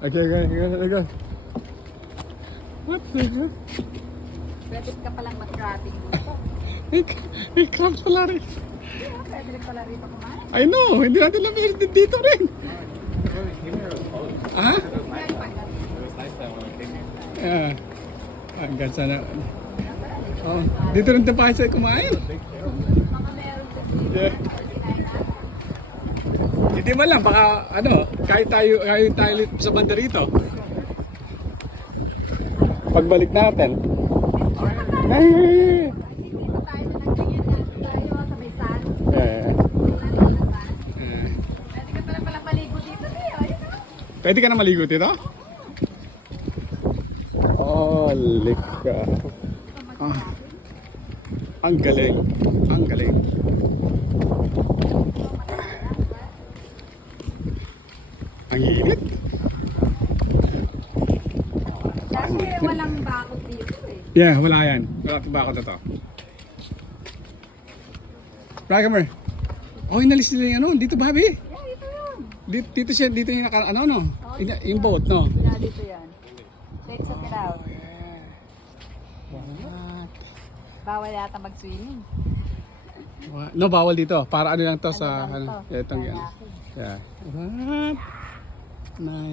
Okay. What the heck? Pwede ka palang mag-grabbing dito. May crabs pala rin. Yeah, pwede rin pala rito kumain. I know, hindi natin lamig dito rin. Ha? Yeah. Hanggang sana. Oh, dito rin tayo sa kumain. Mga meron kasi. Yeah. Hindi man lang, baka ano, kahit tayo sa banda rito. Pagbalik natin. Ay! Dito tayo na nagtingin tayo sa may sand. Pwede ka pala maligo dito, Leo. Ayun na. Pwede ka na maligo dito? Oh, lika. Ang galing. Ang galing. Ang init. Kasi walang bakod dito eh. Yeah, wala yan. Wala ba ako to? Ragamer. Oh, inalis nila yung ano. Dito, Bobby. Yeah, ito yun. Dito siya, dito yung naka, ano, no? Yung boat, no? Yeah, dito yan. Check it out. What? Bawal yata mag-swimming. No, bawal dito. Para ano lang to sa, Ano lang ano, to? itong yan. Kayaking. Yeah. What? Nice.